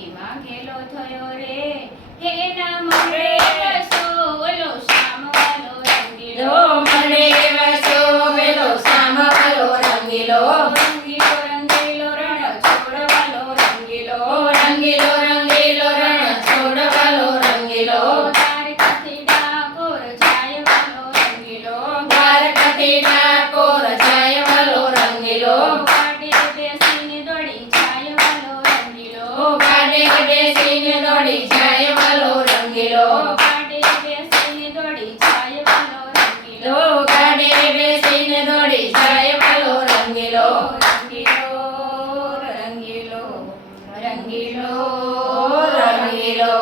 એમાં ઘેલો થયો રે એના મરે વસો ઓલો શામવાલો રંગીલો મરે વસો પેલો શામવાલો રંગીલો રંગીલો રંગીલો રણ છોડવાલો રંગીલો રંગીલો રંગીલો રણ છોડવાલો રંગીલો દ્વારકાથી ડાકોર જાયવાલો રંગીલો દ્વારકાથી ડાકોર જાયવાલો રંગીલો ગાડે બેસીને દોડી જાયવાલો રંગીલો ગાડે બેસીને દોડી જાયવાલો રંગીલો ગાડે બેસીને દોડી જાયવાલો રંગીલો ગાડે બેસીને દોડી જાયવાલો રંગીલો રંગીલો રંગીલો રંગીલો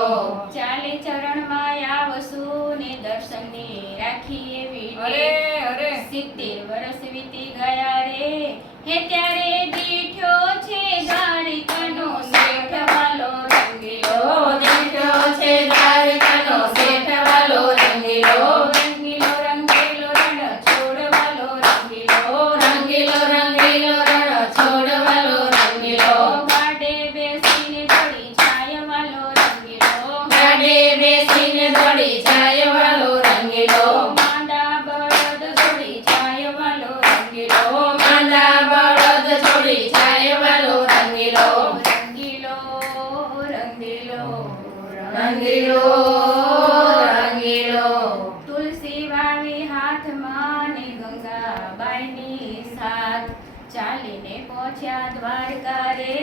ચાલે ચરણમાં આવશું ને દર્શને રાખીએ અરે વીટે અરે 70 વર્ષ વીતી ગયા રે હે ત્યારે દીઠ્યો છે દ્વારિકાનો શેઠવાલો રંગીલો દીઠો છે દ્વારકાનો શેઠવાલો રંગીલો રંગીલો રંગીલો રણ છોડવાલો રંગીલો રંગીલો રંગીલો રણ છોડવાલો રંગીલો ગાડે બેસીને દોડી જાયવાલો રંગીલો ગાડે બેસીને દોડી જાયવાલો રંગીલો માંદા બળદ દોડી જાયવાલો રંગીલો માંદા બળદ છોડી જાયવાલો રંગીલો રંગીલો રંગીલો રંગીલો રંગીલો તુલસી વાવી હાથમાં ને ગંગાબાઈની સાથ ચાલીને પહોંચ્યા દ્વારકા રે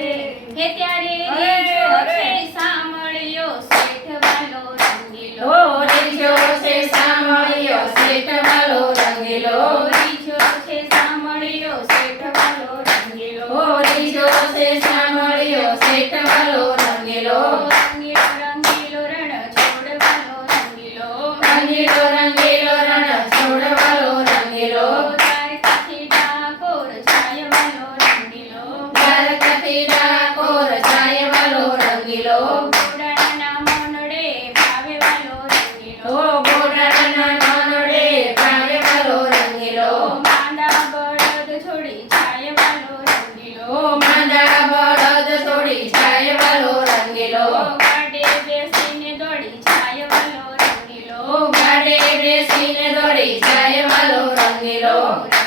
હે ત્યારે રીજો છે સાંભળ્યો શેઠવાલો રંગીલો રીજો છે સાંભળ્યો શેઠવાલો રંગીલો રીજો છે સાંભળ્યો શેઠવાલો રંગીલો રીજો છે સાંભળ્યો શેઠવાલો રંગીલો રંગીલો રંગીલો રણ છોડવાલો રંગીલો રંગીલો રંગીલો રણ છોડવાલો રંગીલો દ્વારકાથી ડાકોર જાયવાલો રંગીલો દ્વારકાથી ડાકોર જાયવાલો રંગીલો ઘોડાના મનડે ભાવેવાલો રંગીલો ઘોડાના મનડે ભાવેવાલો રંગીલો માંદા બળદ છોડી જાયવાલો રંગીલો માંદા બળદ છોડી જાયવાલો રંગીલો ગાડે બેસીને દોડી જાયવાલો રંગીલો ગાડે બેસીને દોડી જાયવાલો રંગીલો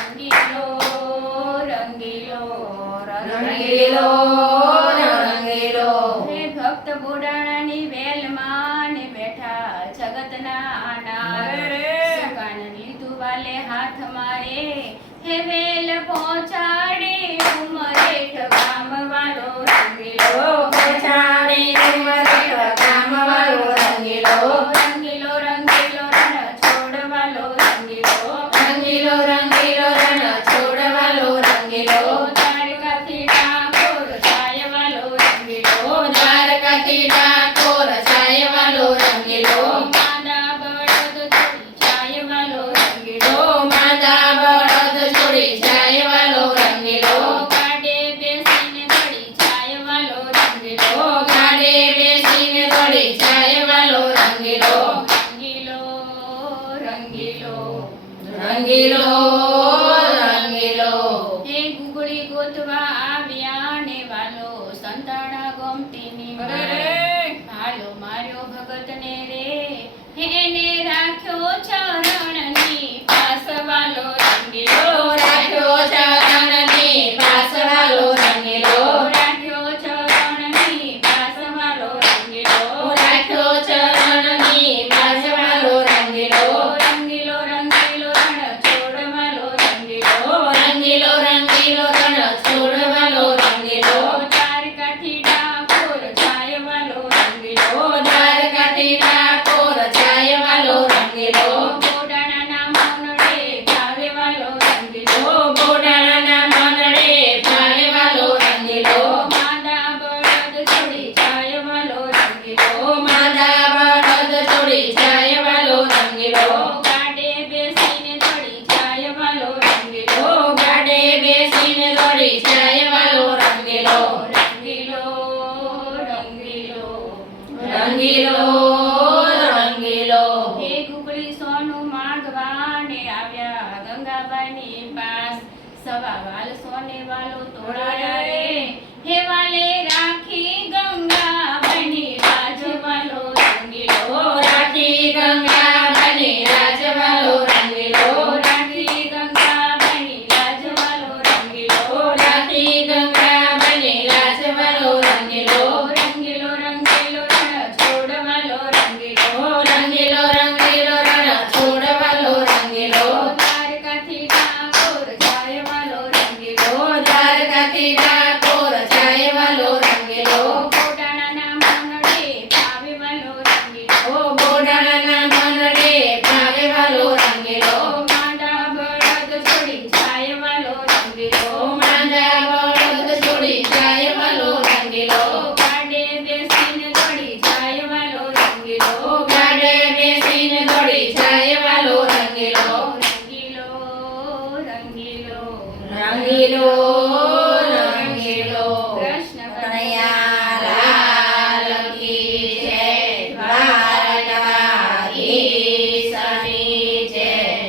રંગીલો રંગીલો રંગીલો રંગીલો હે ભક્ત બુડાણાની વેલમાં ને બેઠા જગતના નાથ સુકાન લીધું વાલે હાથ મારે હે વેલ પહોંચાડે ઉમરેઠ ગામવાળો રંગીલો પછાડી ઉમરેઠ ગામવાળો રંગીલો રંગીલો રંગીલો રણ છોડવાલો રંગીલો રંગીલો રંગીલો રણ છોડવાલો રંગીલો દ્વારકાથી ડાકોર જાયવાલો રંગીલો દ્વારકાથી ડાકોર જાયવાલો રંગીલો માંદા બળદ છોડી જાયવાલો રંગીલો માંદા બળદ છોડી જાયવાલો રંગીલો ગાડે બેસીને દોડી જાયવાલો રંગીલો ગાડે બેસીને દોડી જાયવાલો રંગીલો રંગીલો રંગીલો રંગીલો રંગીલો હે ગુગળી ગોતવા આવ્યા ને વાલો સંતાણા ગમતીની ભાલો માર્યો ભગતને રે એને રાખ્યો ચરણની પાસવાલો રંગીલો રાખ્યો ચરણની પાસવાલો રંગીલો રાખ્યો ચરણની પાસવાલો રંગીલો રાખ્યો ચરણની પાસવાલો રંગીલો રંગીલો રંગીલો રણ છોડવાલો રંગીલો રંગીલો રંગીલો રણ છોડવાલો રંગીલો દ્વારકાથી ડાકોર જાયવાલો રંગીલો દ્વારકાથી ડાકોર જાયવાલો રંગીલો ઘોડાના મનડે ભાવેવાલો રંગીલો ઘોડાના મનડે ભાવેવાલો રંગીલો માંદા બળદ છોડી જાયવાલો રંગીલો માંદા બળદ છોડી જાયવાલો રંગીલો ગાડે બેસીને દોડી જાયવાલો રંગીલો ગાડે બેસીને દોડી જાયવાલો રંગીલો રંગીલો રંગીલો રંગીલો